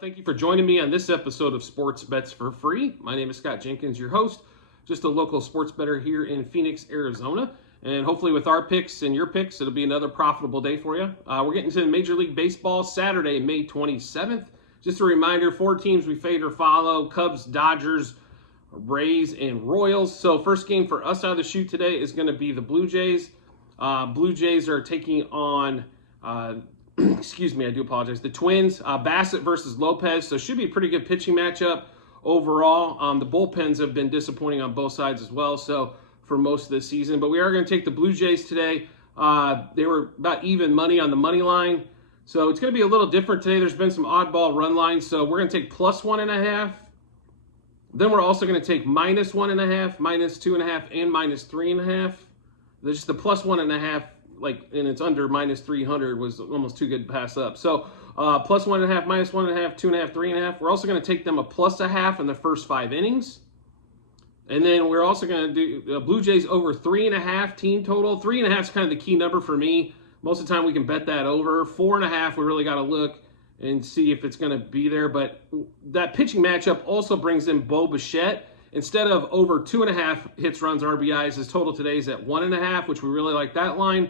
Thank you for joining me on this episode of Sports Bets for Free. My name is Scott Jenkins, your host, just a local sports bettor here in Phoenix, Arizona. And hopefully with our picks and your picks, it'll be another profitable day for you. We're getting to Major League Baseball Saturday, May 27th. Just a reminder, 4 teams we fade or follow: Cubs, Dodgers, Rays, and Royals. So first game for us out of the chute today is going to be the Blue Jays. Blue Jays are taking on... excuse me, I do apologize. The Twins, Bassett versus Lopez. So should be a pretty good pitching matchup overall. The bullpens have been disappointing on both sides as well, so for most of the season. But we are going to take the Blue Jays today. They were about even money on the money line. So it's going to be a little different today. There's been some oddball run lines. So we're going to take plus 1.5. Then we're also going to take minus 1.5, minus 2.5, and minus 3.5. There's just the plus 1.5. And it's under minus 300 was almost too good to pass up. So plus 1.5, minus 1.5, 2.5, 3.5. We're also going to take them a plus 0.5 in the first 5 innings. And then we're also going to do Blue Jays over 3.5 team total. 3.5 is kind of the key number for me. Most of the time we can bet that over. 4.5, we really got to look and see if it's going to be there. But that pitching matchup also brings in Bo Bichette. Instead of over 2.5 hits, runs, RBIs, his total today is at 1.5, which we really like that line.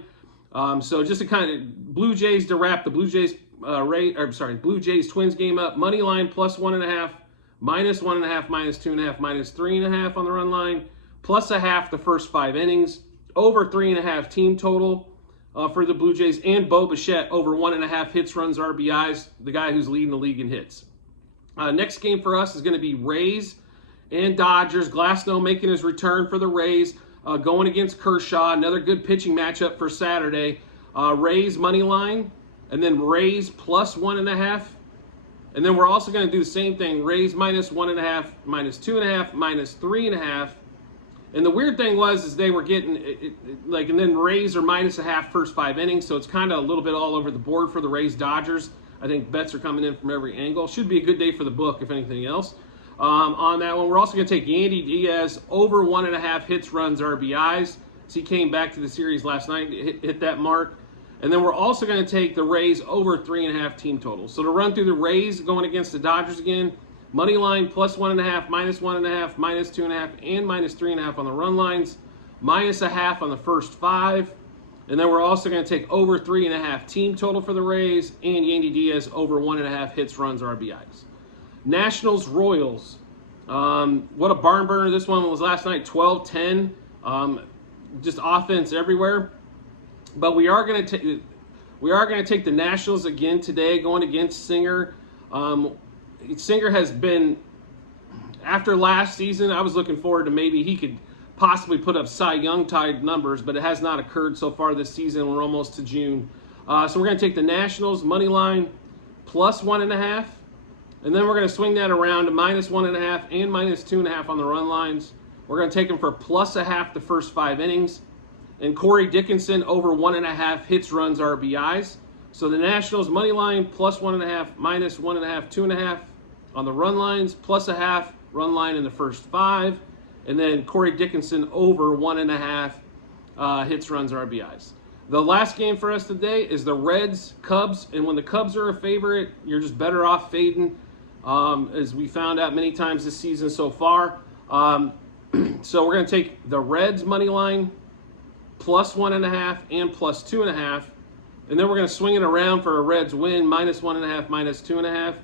So just to kind of Blue Jays to wrap the Blue Jays Blue Jays Twins game up. Money line plus 1.5, minus 1.5, minus 2.5, minus 3.5 on the run line, plus 0.5 the first 5 innings, over 3.5 team total for the Blue Jays, and Bo Bichette over 1.5 hits, runs, RBIs, the guy who's leading the league in hits. Next game for us is going to be Rays and Dodgers. Glasnow making his return for the Rays. Going against Kershaw, another good pitching matchup for Saturday. Rays money line, and then Rays plus 1.5. And then we're also going to do the same thing: Rays minus 1.5, minus 2.5, minus 3.5. And the weird thing is they were getting and then Rays are minus 0.5 first 5 innings, so it's kind of a little bit all over the board for the Rays Dodgers. I think bets are coming in from every angle. Should be a good day for the book, if anything else. On that one, we're also going to take Yandy Diaz over 1.5 hits, runs, RBIs. So he came back to the series last night, hit that mark. And then we're also going to take the Rays over 3.5 team totals. So to run through the Rays going against the Dodgers again, money line plus 1.5, minus 1.5, minus 2.5, and minus 3.5 on the run lines, minus 0.5 on the first 5. And then we're also going to take over 3.5 team total for the Rays, and Yandy Diaz over 1.5 hits, runs, RBIs. Nationals, Royals. What a barn burner this one was last night, 12-10. Just offense everywhere. But we are going to take the Nationals again today, going against Singer. Singer has been, after last season, I was looking forward to maybe he could possibly put up Cy Young type numbers, but it has not occurred so far this season. We're almost to June. So we're going to take the Nationals money line plus 1.5. And then we're going to swing that around to minus 1.5 and minus 2.5 on the run lines. We're going to take them for plus 0.5 the first 5 innings. And Corey Dickinson over 1.5 hits, runs, RBIs. So the Nationals money line plus 1.5, minus 1.5, 2.5 on the run lines, plus 0.5 run line in the first 5. And then Corey Dickinson over 1.5 hits, runs, RBIs. The last game for us today is the Reds, Cubs. And when the Cubs are a favorite, you're just better off fading. As we found out many times this season so far. So we're going to take the Reds money line plus 1.5 and plus 2.5. And then we're going to swing it around for a Reds win, minus 1.5, minus 2.5.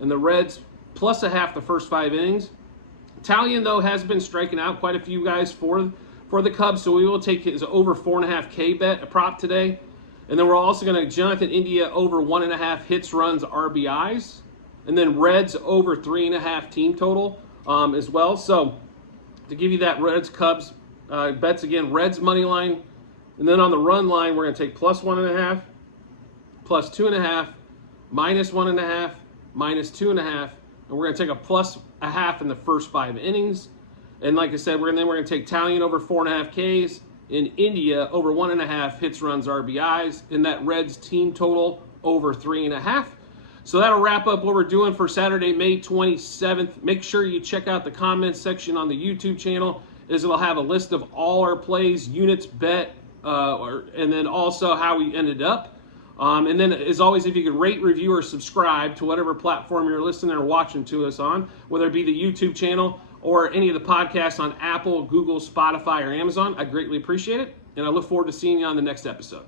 And the Reds plus 0.5 the first 5 innings. Italian, though, has been striking out quite a few guys for the Cubs, so we will take his over 4.5K bet, a prop today. And then we're also going to Jonathan India over 1.5 hits, runs, RBIs. And then Reds over 3.5 team total as well. So to give you that Reds Cubs bets again, Reds money line. And then on the run line, we're going to take plus 1.5, plus 2.5, minus 1.5, minus 2.5. And we're going to take a plus 0.5 in the first 5 innings. And like I said, we're going to take Italian over 4.5 Ks. In India over 1.5 hits, runs, RBIs. And that Reds team total over 3.5. So that'll wrap up what we're doing for Saturday, May 27th. Make sure you check out the comments section on the YouTube channel, as it'll have a list of all our plays, units bet, and then also how we ended up. And then, as always, if you could rate, review, or subscribe to whatever platform you're listening or watching to us on, whether it be the YouTube channel or any of the podcasts on Apple, Google, Spotify, or Amazon, I'd greatly appreciate it. And I look forward to seeing you on the next episode.